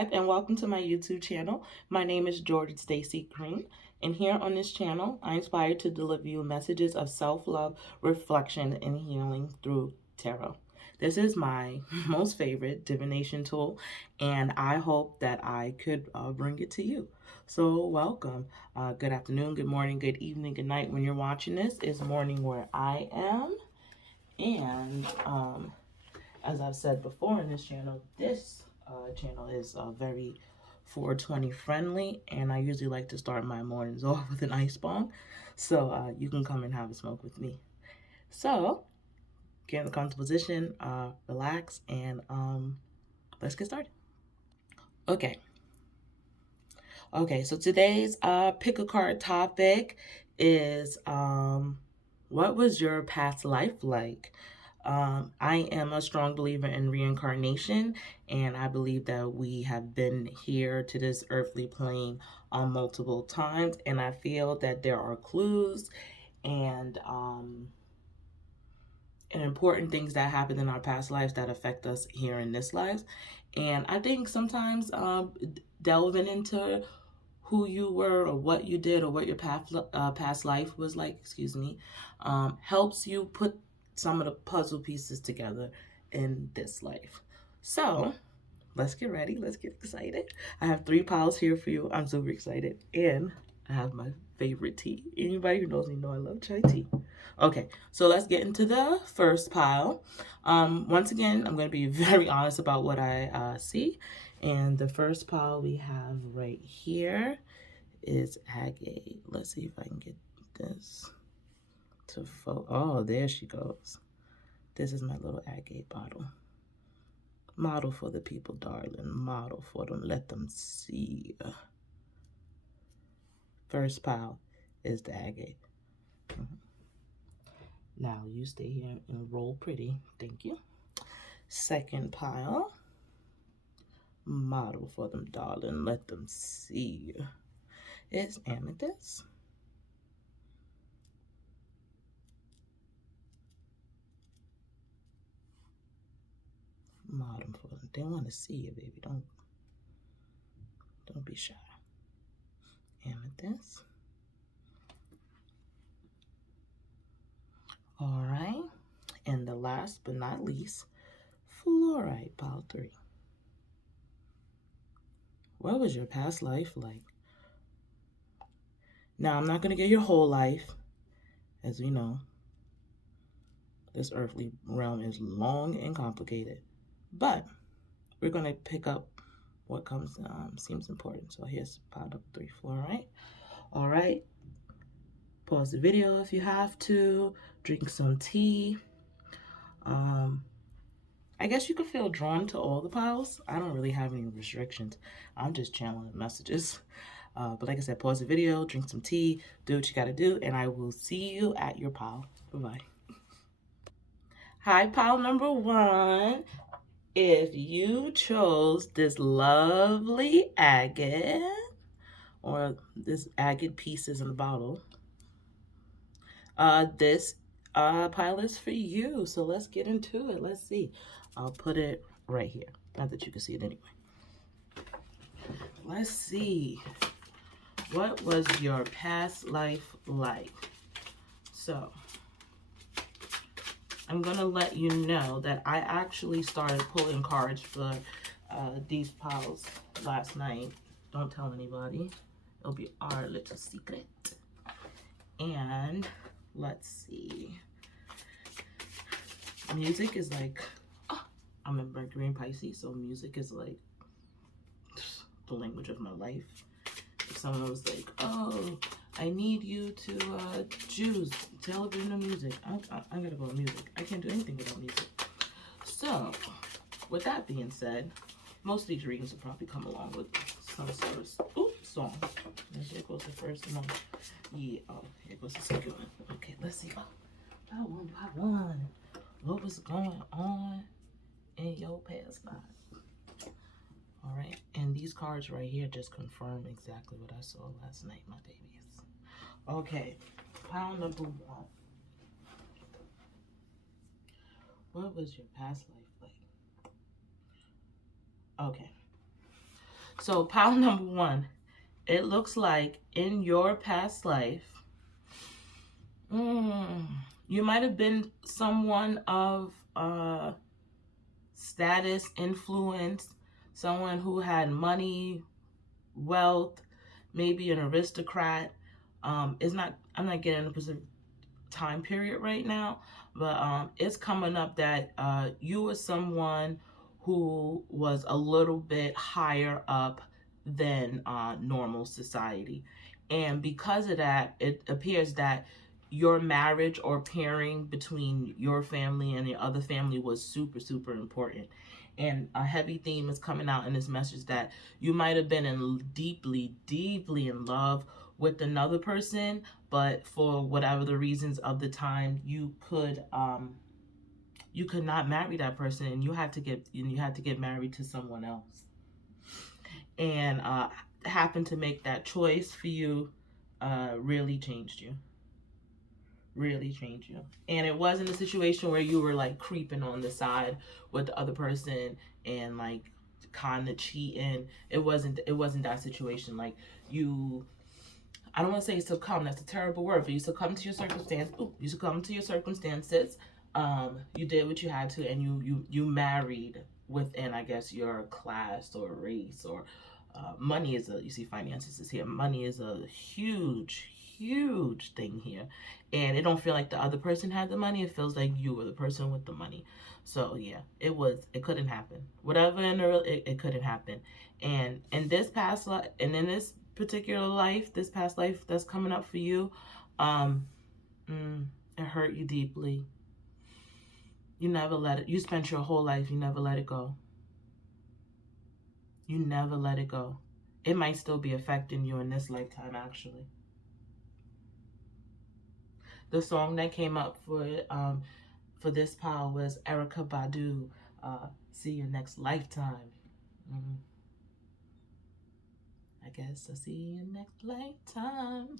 subscribe, and welcome to my YouTube channel. My name is Jordan Stacy Green, and here on this channel, I inspire to deliver you messages of self-love, reflection, and healing through tarot. This is my most favorite divination tool, and I hope that I could bring it to you. So welcome. Good afternoon, good morning, good evening, good night. When you're watching this, it's morning where I am. And as I've said before in this channel, this channel is very 420 friendly, and I usually like to start my mornings off with an ice bomb, so you can come and have a smoke with me. So get in the comfortable position, relax, and let's get started. Okay, so today's pick a card topic is what was your past life like? I am a strong believer in reincarnation, and I believe that we have been here to this earthly plane multiple times, and I feel that there are clues and important things that happened in our past lives that affect us here in this life. And I think sometimes delving into who you were or what you did or what your past life was like, helps you put some of the puzzle pieces together in this life. So let's get ready. Let's get excited. I have 3 piles here for you. I'm super excited. And I have my favorite tea. Anybody who knows me know I love chai tea. Okay, so let's get into the first pile. Once again, I'm going to be very honest about what I see. And the first pile we have right here is agate. Let's see if I can get this to focus. Oh, there she goes. This is my little agate bottle. Model for the people, darling. Model for them. Let them see. First pile is the agate. Now you stay here and roll pretty. Thank you. Second pile. Model for them, darling. Let them see. It's amethyst. Model for them. They want to see you, baby. Don't be shy. Amethyst. All right. And the last but not least, fluorite, pile 3. What was your past life like? Now, I'm not going to get your whole life. As we know, this earthly realm is long and complicated. But we're going to pick up what seems important. So here's pile number 3, fluorite. All right. Pause the video if you have to. Drink some tea. I guess you could feel drawn to all the piles. I don't really have any restrictions. I'm just channeling messages. But like I said, pause the video, drink some tea, do what you gotta do, and I will see you at your pile. Bye-bye. Hi, pile number 1. If you chose this lovely agate, or this agate pieces in the bottle, this pile is for you. So let's get into it. Let's see. I'll put it right here. Not that you can see it anyway. Let's see. What was your past life like? So I'm going to let you know that I actually started pulling cards for these piles last night. Don't tell anybody. It'll be our little secret. And let's see. Music is like, I'm a Mercury and Pisces, so music is like the language of my life. If someone was like, oh, I need you to choose television or music, I gotta go with music. I can't do anything without music. So, with that being said, most of these readings will probably come along with some sort of song. And here goes the first one. Yeah, oh, here goes the second one. Okay, let's see. By one. What was going on in your past life? All right, and these cards right here just confirm exactly what I saw last night, my babies. Okay, pile number 1. What was your past life like? Okay, So pile number one, it looks like in your past life, you might have been someone of status, influence, someone who had money, wealth, maybe an aristocrat. I'm not getting a specific time period right now, but it's coming up that you were someone who was a little bit higher up than normal society. And because of that, it appears that your marriage or pairing between your family and the other family was super, super important. And a heavy theme is coming out in this message that you might have been deeply, deeply in love with another person, but for whatever the reasons of the time, you could not marry that person, and you had to get married to someone else, and happened to make that choice for you. Really changed you, really changed you. And it wasn't a situation where you were like creeping on the side with the other person and like kind of cheating. It wasn't that situation. Like, you, I don't want to say succumb, that's a terrible word, but you succumb to your circumstance. Ooh, you succumb to your circumstances. You did what you had to, and you married within, I guess, your class or race, or money is a, you see, finances is here. Money is a huge, huge thing here, and it don't feel like the other person had the money. It feels like you were the person with the money. So yeah, it couldn't happen. Whatever in the, it couldn't happen. And in this past life, and in this particular life, this past life that's coming up for you, um, it hurt you deeply. You never let it. You spent your whole life. You never let it go. You never let it go. It might still be affecting you in this lifetime, actually. The song that came up for this pile was Erykah Badu, "See You Next Lifetime." Mm-hmm. I guess I'll see you next lifetime.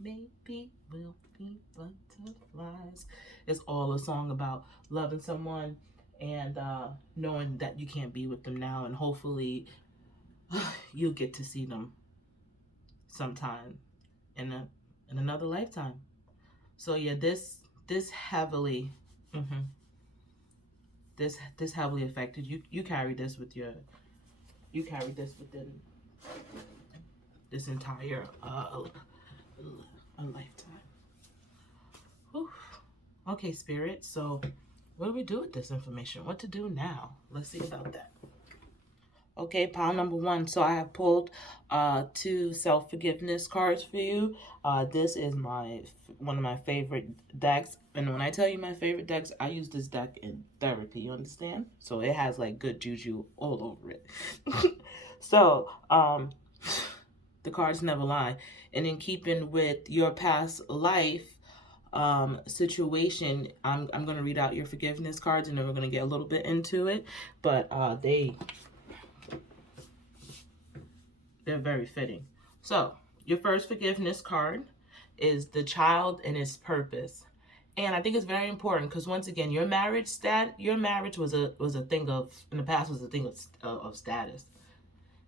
Maybe we'll be butterflies. It's all a song about loving someone and knowing that you can't be with them now, and hopefully you'll get to see them sometime in another lifetime. So yeah, this heavily, mm-hmm, this heavily affected you. You carry this within this entire a lifetime. Whew. Okay, Spirit. So, what do we do with this information? What to do now? Let's see about that. Okay, pile number one. So I have pulled two self-forgiveness cards for you. This is one of my favorite decks. And when I tell you my favorite decks, I use this deck in therapy, you understand? So it has like good juju all over it. So, the cards never lie. And in keeping with your past life situation, I'm going to read out your forgiveness cards, and then we're going to get a little bit into it. But they're very fitting. So your first forgiveness card is the child and its purpose. And I think it's very important because, once again, your marriage was a thing of, in the past, was a thing of status.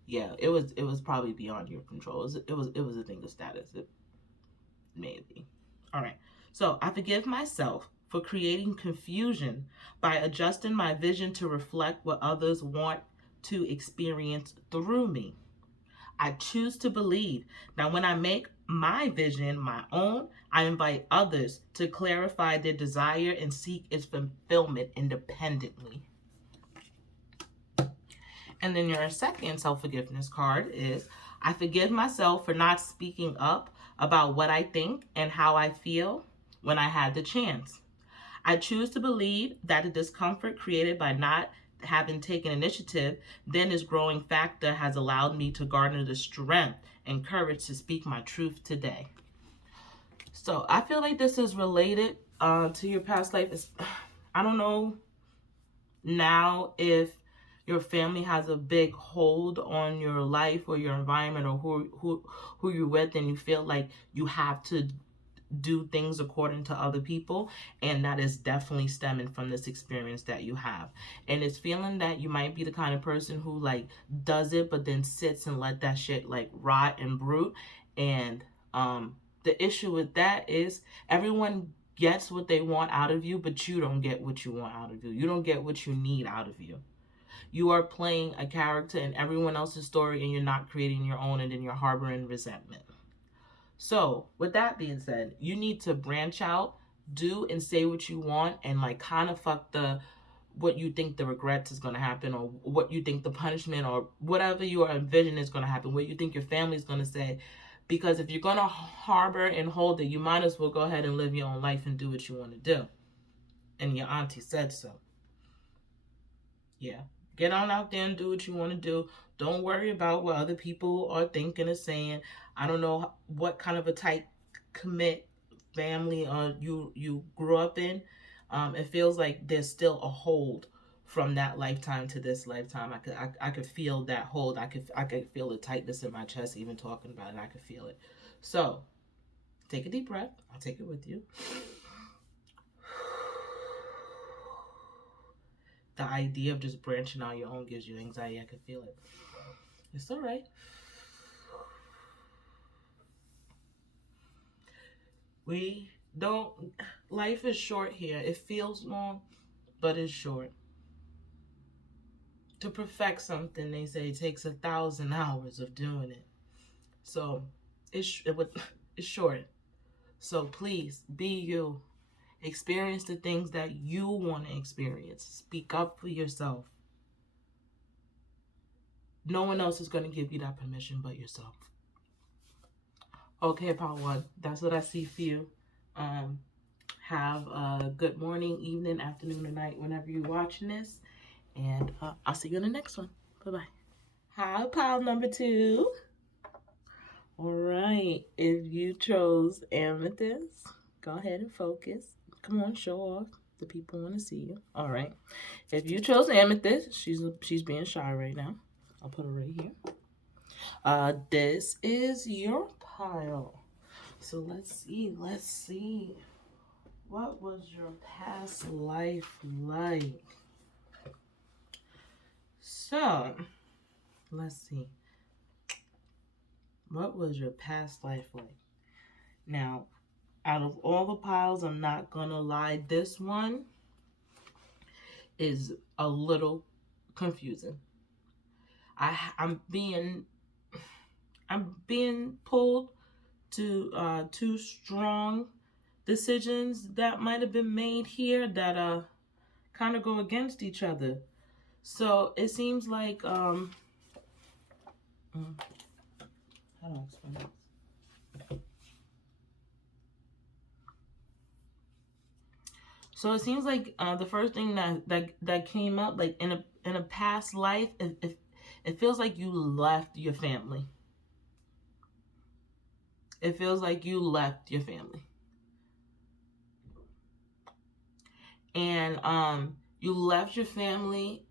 Yeah, it was probably beyond your control. It was a thing of status. Maybe. All right. So I forgive myself for creating confusion by adjusting my vision to reflect what others want to experience through me. I choose to believe that when I make my vision my own, I invite others to clarify their desire and seek its fulfillment independently. And then your second self-forgiveness card is, I forgive myself for not speaking up about what I think and how I feel when I had the chance. I choose to believe that the discomfort created by not having taken initiative, then this growing factor has allowed me to garner the strength and courage to speak my truth today. So I feel like this is related to your past life. I don't know now if your family has a big hold on your life or your environment, or who you're with, and you feel like you have to do things according to other people, and that is definitely stemming from this experience that you have. And it's feeling that you might be the kind of person who like does it but then sits and let that shit like rot and brute. And the issue with that is everyone gets what they want out of you, but you don't get what you want out of you. You don't get what you need out of you. You are playing a character in everyone else's story, and you're not creating your own, and then you're harboring resentment. So with that being said, you need to branch out, do and say what you want, and like kind of fuck the what you think the regrets is going to happen, or what you think the punishment, or whatever you are envisioning is going to happen, what you think your family is going to say. Because if you're going to harbor and hold it, you might as well go ahead and live your own life and do what you want to do. And your auntie said so. Yeah. Get on out there and do what you want to do. Don't worry about what other people are thinking or saying. I don't know what kind of a tight commit family you grew up in. It feels like there's still a hold from that lifetime to this lifetime. I could feel that hold. I could feel the tightness in my chest even talking about it. I could feel it. So take a deep breath. I'll take it with you. The idea of just branching out your own gives you anxiety. I can feel it. It's all right. We don't, life is short here. It feels long, but it's short. To perfect something, they say it takes 1,000 hours of doing it. So it's short. So please be you. Experience the things that you want to experience. Speak up for yourself. No one else is going to give you that permission but yourself. Okay, part one. That's what I see for you. Have a good morning, evening, afternoon, or night whenever you're watching this. And I'll see you in the next one. Bye-bye. Hi, pile number 2. All right. If you chose amethyst, go ahead and focus. Come on, show off. The people want to see you. All right. If you chose amethyst, she's being shy right now. I'll put her right here. This is your pile. So let's see. What was your past life like? So, let's see. What was your past life like? Now, out of all the piles, I'm not gonna lie, this one is a little confusing. I'm being pulled to 2 strong decisions that might have been made here that kind of go against each other. So it seems like how do I explain this? So it seems like the first thing that came up, like in a past life, it feels like you left your family. It feels like you left your family. And you left your family.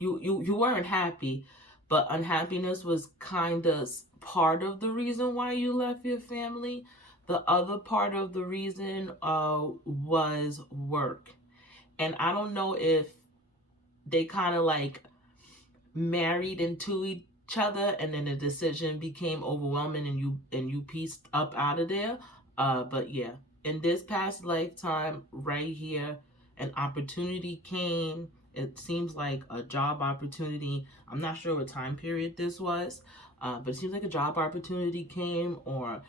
You weren't happy, but unhappiness was kind of part of the reason why you left your family. The other part of the reason was work. And I don't know if they kind of like married into each other, and then the decision became overwhelming, and you pieced up out of there. But yeah, in this past lifetime right here, an opportunity came. It seems like a job opportunity. I'm not sure what time period this was, but it seems like a job opportunity came, or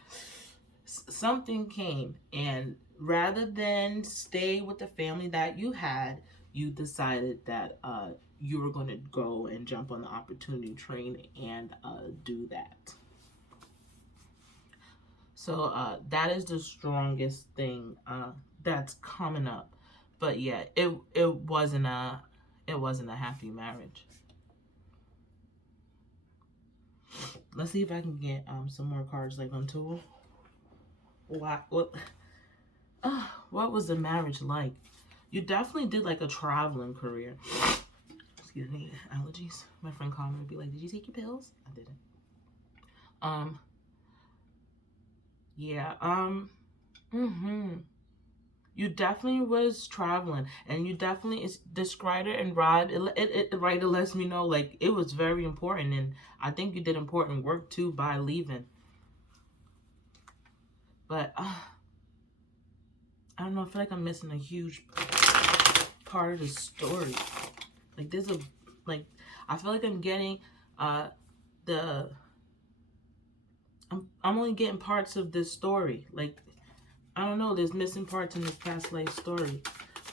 something came, and rather than stay with the family that you had, you decided that you were going to go and jump on the opportunity train and do that. So that is the strongest thing that's coming up. But yeah, it wasn't a happy marriage. Let's see if I can get some more cards like on Tool. What was the marriage like? You definitely did like a traveling career. Excuse me, allergies. My friend Carmen would be like, "Did you take your pills?" I didn't. Yeah. You definitely was traveling, and you definitely is this writer and ride. The writer lets me know like it was very important, and I think you did important work too by leaving. But I don't know. I feel like I'm missing a huge part of the story. Like there's a like I feel like I'm getting the I'm only getting parts of this story. Like I don't know. There's missing parts in this past life story.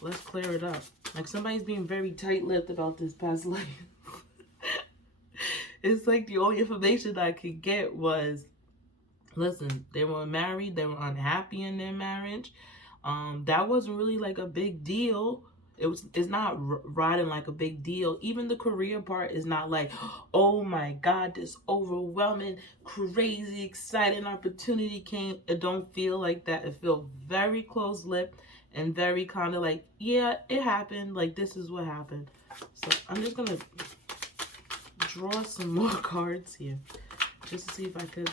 Let's clear it up. Like somebody's being very tight-lipped about this past life. It's like the only information I could get was, listen, they were married, they were unhappy in their marriage. That wasn't really like a big deal. It's not riding like a big deal. Even the career part is not like, oh my God, this overwhelming, crazy, exciting opportunity came. It don't feel like that. It feels very close-lipped and very kind of like, yeah, it happened. Like this is what happened. So I'm just gonna draw some more cards here just to see if I could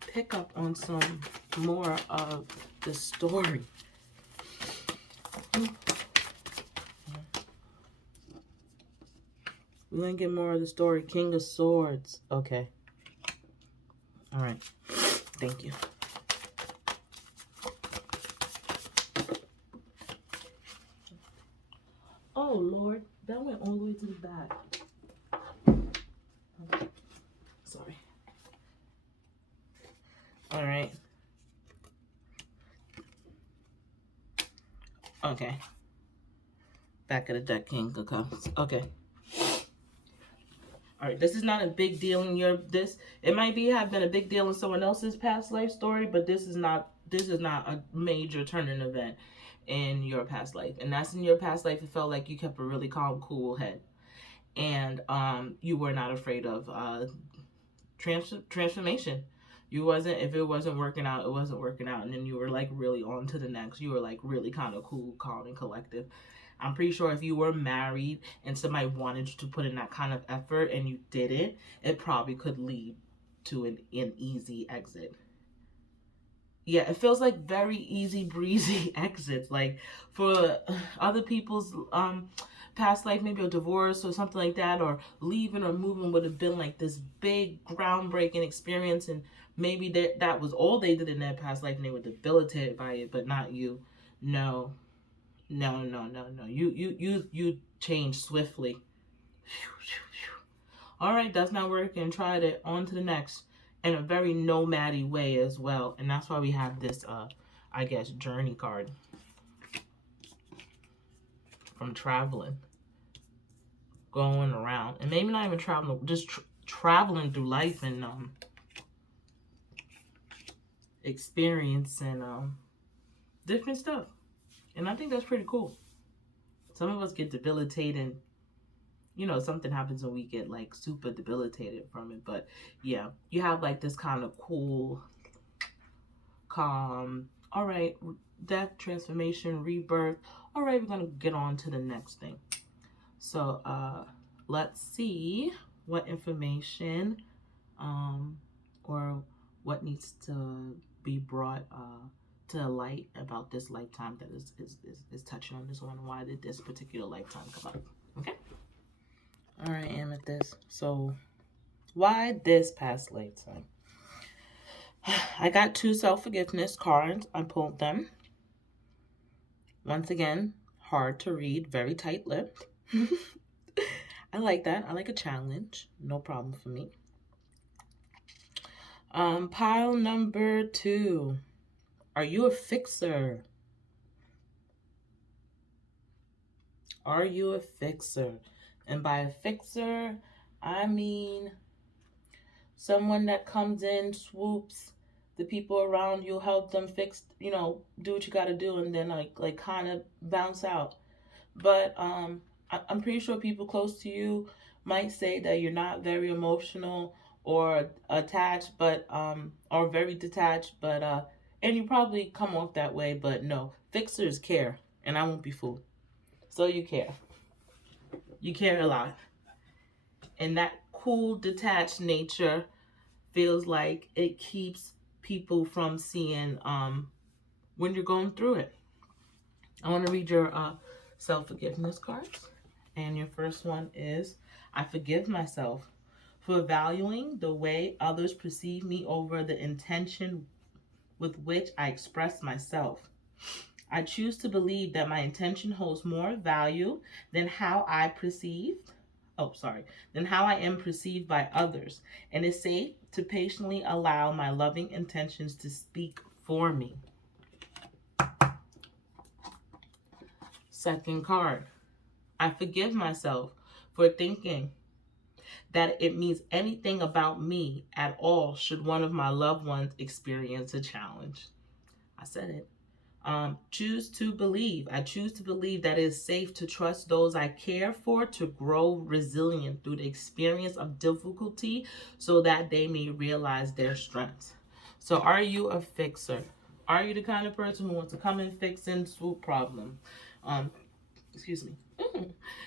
pick up on some more of the story. We're gonna get more of the story. King of Swords. Okay. All right. Thank you. Oh Lord, that went all the way to the back. Okay. Sorry. All right. Okay. Back of the deck, King of Cups. Okay. All right, this is not a big deal in your it might be have been a big deal in someone else's past life story, but this is not a major turning event in your past life. And that's in your past life. It felt like you kept a really calm, cool head, and you were not afraid of transformation. You wasn't, if it wasn't working out, it wasn't working out, and then you were like really on to the next. You were like really kind of cool, calm, and collective. I'm pretty sure if you were married and somebody wanted you to put in that kind of effort and you didn't, it probably could lead to an easy exit. Yeah, it feels like very easy breezy exits. Like for other people's past life, maybe a divorce or something like that, or leaving or moving would have been like this big groundbreaking experience, and maybe that was all they did in their past life and they were debilitated by it, but not you. No, no, no, no, no. You changed swiftly. All right, that's not working. Tried it. On to the next. In a very nomad-y way as well. And that's why we have this, I guess, journey card from traveling, going around. And maybe not even traveling, just traveling through life and experiencing different stuff. And I think that's pretty cool. Some of us get debilitated. You know, something happens and we get like super debilitated from it. But yeah, you have like this kind of cool, calm, all right, death, transformation, rebirth. All right, we're gonna get on to the next thing. So let's see what information or what needs to be brought to light about this lifetime that is touching on this one. Why did this particular lifetime come up? Okay. All right, Amethyst. So why this past lifetime? I got 2 self-forgiveness cards. I pulled them. Once again, hard to read, very tight-lipped. I like that. I like a challenge. No problem for me. Pile number 2. Are you a fixer? Are you a fixer? And by a fixer, I mean someone that comes in, swoops the people around you, help them fix, you know, do what you got to do, and then like kind of bounce out. But I'm pretty sure people close to you might say that you're not very emotional or attached, but or very detached, but and you probably come off that way, but no, fixers care, and I won't be fooled. So you care. You care a lot. And that cool, detached nature, feels like it keeps people from seeing when you're going through it. I want to read your self-forgiveness cards. And your first one is, I forgive myself for valuing the way others perceive me over the intention with which I express myself. I choose to believe that my intention holds more value than how I perceived. Than how I am perceived by others, and it's safe to patiently allow my loving intentions to speak for me. Second card, I forgive myself for thinking that it means anything about me at all should one of my loved ones experience a challenge. I said it. Choose to believe. I choose to believe that it is safe to trust those I care for to grow resilient through the experience of difficulty so that they may realize their strengths. So are you a fixer? Are you the kind of person who wants to come and fix and swoop problem? Excuse me.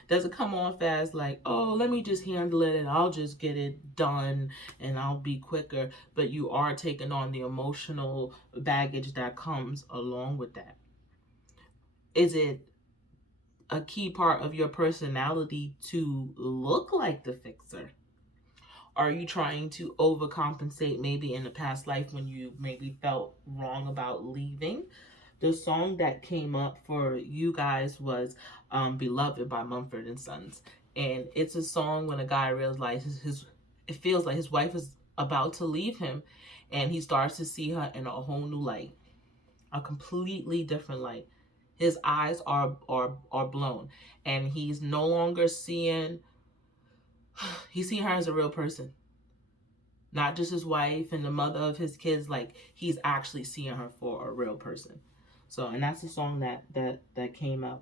Does it come off as like, oh, let me just handle it and I'll just get it done and I'll be quicker, but you are taking on the emotional baggage that comes along with that? Is it a key part of your personality to look like the fixer? Are you trying to overcompensate maybe in the past life when you maybe felt wrong about leaving? The song that came up for you guys was Beloved by Mumford and Sons. And it's a song when a guy realizes it feels like his wife is about to leave him, and he starts to see her in a whole new light, a completely different light. His eyes are blown, and he's no longer seeing her as a real person, not just his wife and the mother of his kids. Like, he's actually seeing her for a real person. So, and that's the song that came out.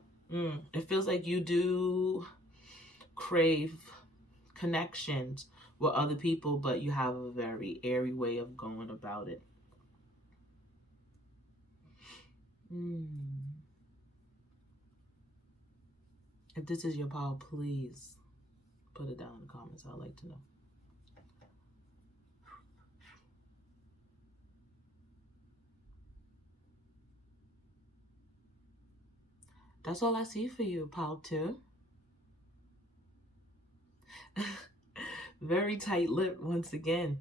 It feels like you do crave connections with other people, but you have a very airy way of going about it. If this is your pile, please put it down in the comments. I'd like to know. That's all I see for you, pile 2. Very tight lip once again.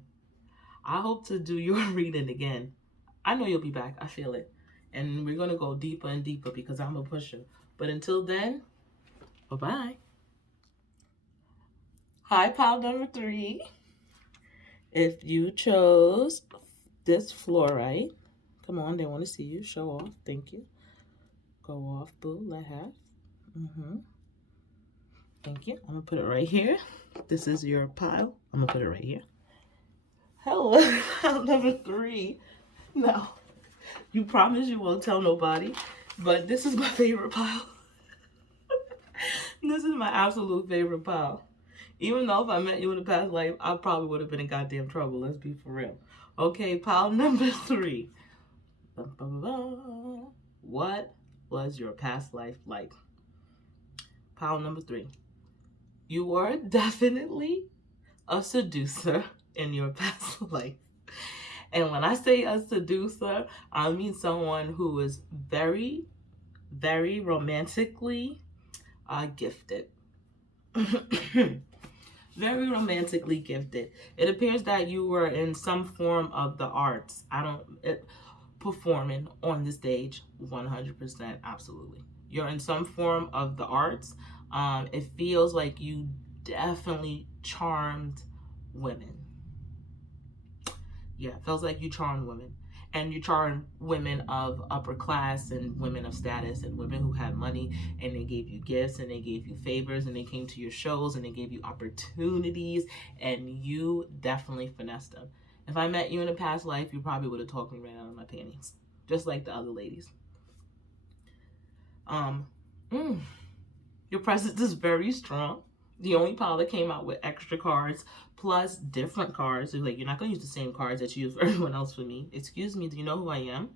I hope to do your reading again. I know you'll be back. I feel it. And we're going to go deeper and deeper because I'm a pusher. But until then, bye-bye. Hi, pile number 3. If you chose this fluorite, come on, they want to see you. Show off. Thank you. Go off, boo. Let have. Thank you. I'm going to put it right here. This is your pile. I'm going to put it right here. Hello, pile number 3. No, you promise you won't tell nobody, but this is my favorite pile. This is my absolute favorite pile. Even though if I met you in a past life, I probably would have been in goddamn trouble. Let's be for real. Okay, pile number 3. What was your past life like? Pile number 3. You were definitely a seducer in your past life. And when I say a seducer, I mean someone who is very, very romantically gifted. Very romantically gifted. It appears that you were in some form of the arts. Performing on the stage, 100%, absolutely. You're in some form of the arts. It feels like you definitely charmed women. Yeah, it feels like you charmed women. And you charmed women of upper class and women of status and women who had money, and they gave you gifts and they gave you favors and they came to your shows and they gave you opportunities, and you definitely finessed them. If I met you in a past life, you probably would have talked me right out of my panties, just like the other ladies. Your presence is very strong. The only pile that came out with extra cards plus different cards. So like, you're not going to use the same cards that you use for everyone else for me. Excuse me, do you know who I am?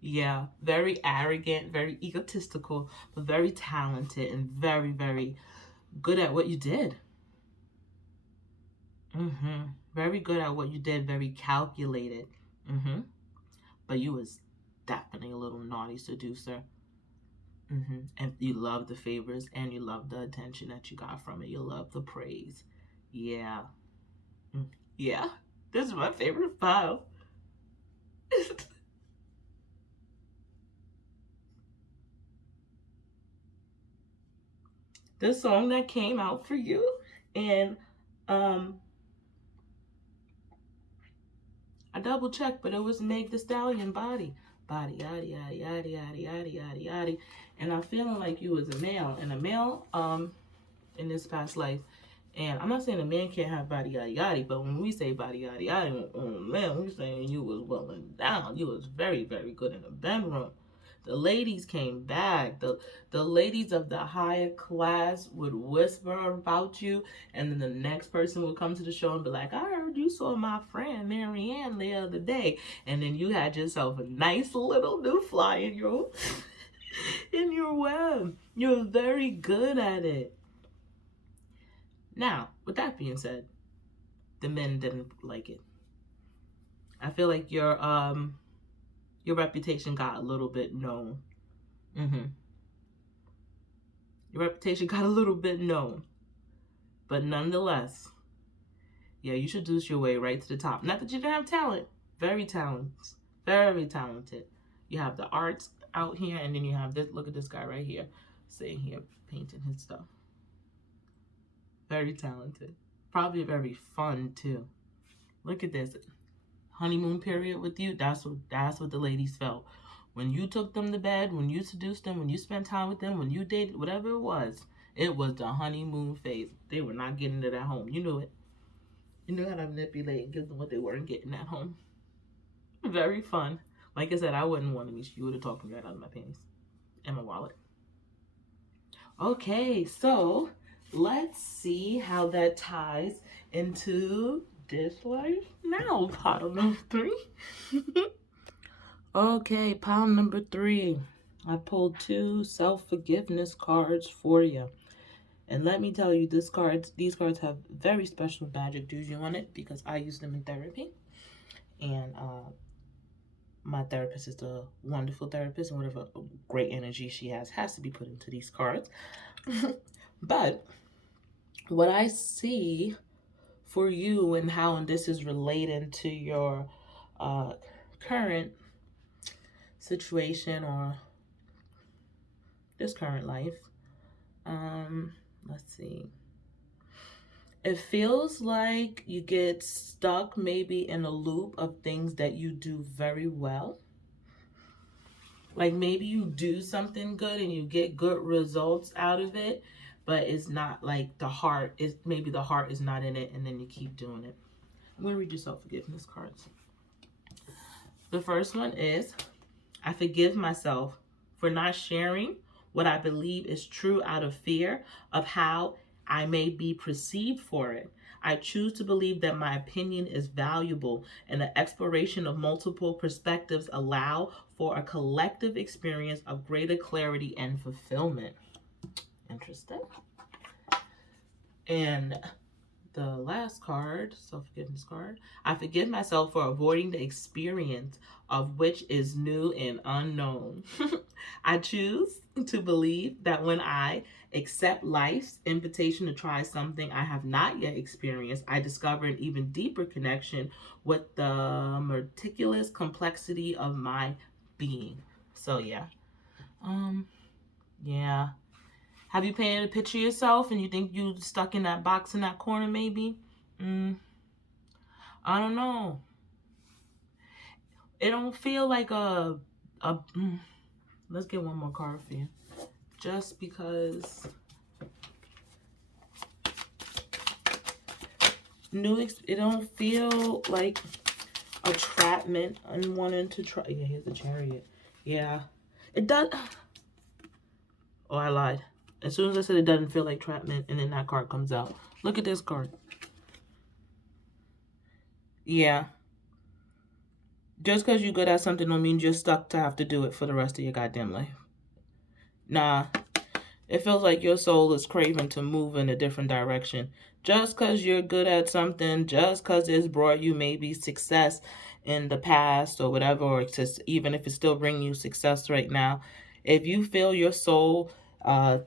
Yeah, very arrogant, very egotistical, but very talented and very, very good at what you did. Very good at what you did. Very calculated. But you was definitely a little naughty seducer. And you love the favors and you love the attention that you got from it. You love the praise. Yeah. Yeah. This is my favorite file. This song that came out for you, and I double checked, but it was Meg the Stallion Body. Body, yaddy, yaddy, yaddy, yaddy, yaddy, yaddy, yaddy. And I'm feeling like you was a male, and a male in this past life. And I'm not saying a man can't have body yaddy yaddy, but when we say body yaddy yaddy, man, we're saying you was well and down. You was very, very good in the bedroom. The ladies came back. The ladies of the higher class would whisper about you, and then the next person would come to the show and be like, I heard you saw my friend Marianne the other day. And then you had yourself a nice little new fly in your in your web. You're very good at it. Now, with that being said, the men didn't like it. I feel like your reputation got a little bit known. Your reputation got a little bit known. But nonetheless, yeah, you should juice your way right to the top. Not that you didn't have talent. Very talented. Very talented. You have the arts out here, and then you have this. Look at this guy right here. Sitting here painting his stuff. Very talented. Probably very fun too. Look at this. Honeymoon period with you. That's what the ladies felt. When you took them to bed, when you seduced them, when you spent time with them, when you dated, whatever it was the honeymoon phase. They were not getting it at home. You knew it. You knew how to manipulate and give them what they weren't getting at home. Very fun. Like I said, I wouldn't want to meet you. You would have talked me right out of my panties and my wallet. Okay, so let's see how that ties into this life now. Pile number 3. Okay, pile number 3. I pulled 2 self-forgiveness cards for you. And let me tell you, these cards have very special magic juju on it because I use them in therapy. And my therapist is a wonderful therapist, and whatever great energy she has to be put into these cards. But what I see for you and how this is related to your current situation or this current life, let's see. It feels like you get stuck maybe in a loop of things that you do very well. Like maybe you do something good and you get good results out of it, but it's not like maybe the heart is not in it, and then you keep doing it. I'm going to read your self-forgiveness cards. The first one is, I forgive myself for not sharing what I believe is true out of fear of how I may be perceived for it. I choose to believe that my opinion is valuable, and the exploration of multiple perspectives allow for a collective experience of greater clarity and fulfillment. Interesting. And the last card, self-forgiveness card, I forgive myself for avoiding the experience of which is new and unknown. I choose to believe that when I accept life's invitation to try something I have not yet experienced, I discover an even deeper connection with the meticulous complexity of my being. So yeah. Yeah. Have you painted a picture of yourself and you think you stuck in that box in that corner maybe? I don't know. It don't feel like let's get one more card for you. Just because it don't feel like a trapment and wanting to try. Yeah, here's the Chariot. Yeah. It does. Oh, I lied. As soon as I said it doesn't feel like trapment, and then that card comes out. Look at this card. Yeah. Just because you're good at something don't mean you're stuck to have to do it for the rest of your goddamn life. Nah. It feels like your soul is craving to move in a different direction. Just because you're good at something, just because it's brought you maybe success in the past or whatever, or just even if it's still bringing you success right now, if you feel your soul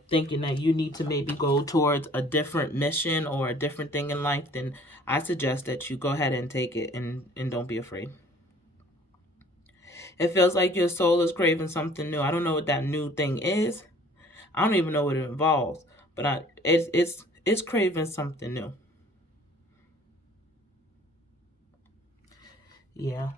thinking that you need to maybe go towards a different mission or a different thing in life, then I suggest that you go ahead and take it, and don't be afraid. It feels like your soul is craving something new. I don't know what that new thing is. I don't even know what it involves, but it's craving something new. Yeah.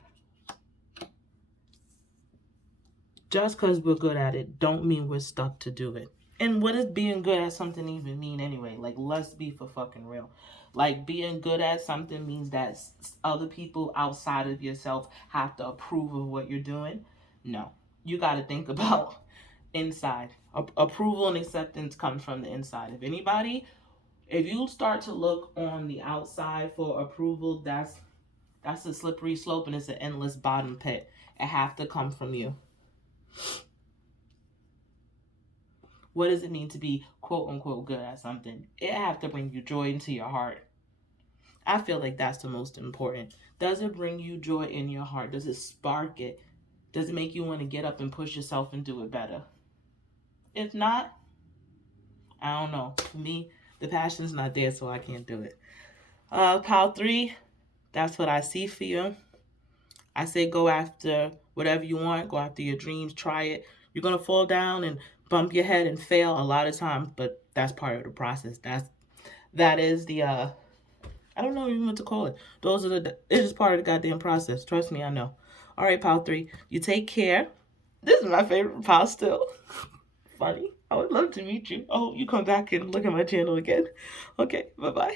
Just because we're good at it, don't mean we're stuck to do it. And what does being good at something even mean anyway? Like, let's be for fucking real. Like, being good at something means that other people outside of yourself have to approve of what you're doing. No, you got to think about inside. Approval and acceptance comes from the inside. If you start to look on the outside for approval, that's a slippery slope, and it's an endless bottom pit. It have to come from you. What does it mean to be quote unquote good at something? It have to bring you joy into your heart. I feel like that's the most important. Does it bring you joy in your heart? Does it spark it? Does it make you want to get up and push yourself and do it better? If not, I don't know. For me, the passion's not there, so I can't do it. Pile 3, that's what I see for you. I say go after whatever you want, go after your dreams, try it. You're gonna fall down and bump your head and fail a lot of times, but that's part of the process. That is the I don't know even what to call it. It's just part of the goddamn process. Trust me, I know. All right, pile 3. You take care. This is my favorite pile still. Funny. I would love to meet you. I hope you come back and look at my channel again. Okay, bye bye.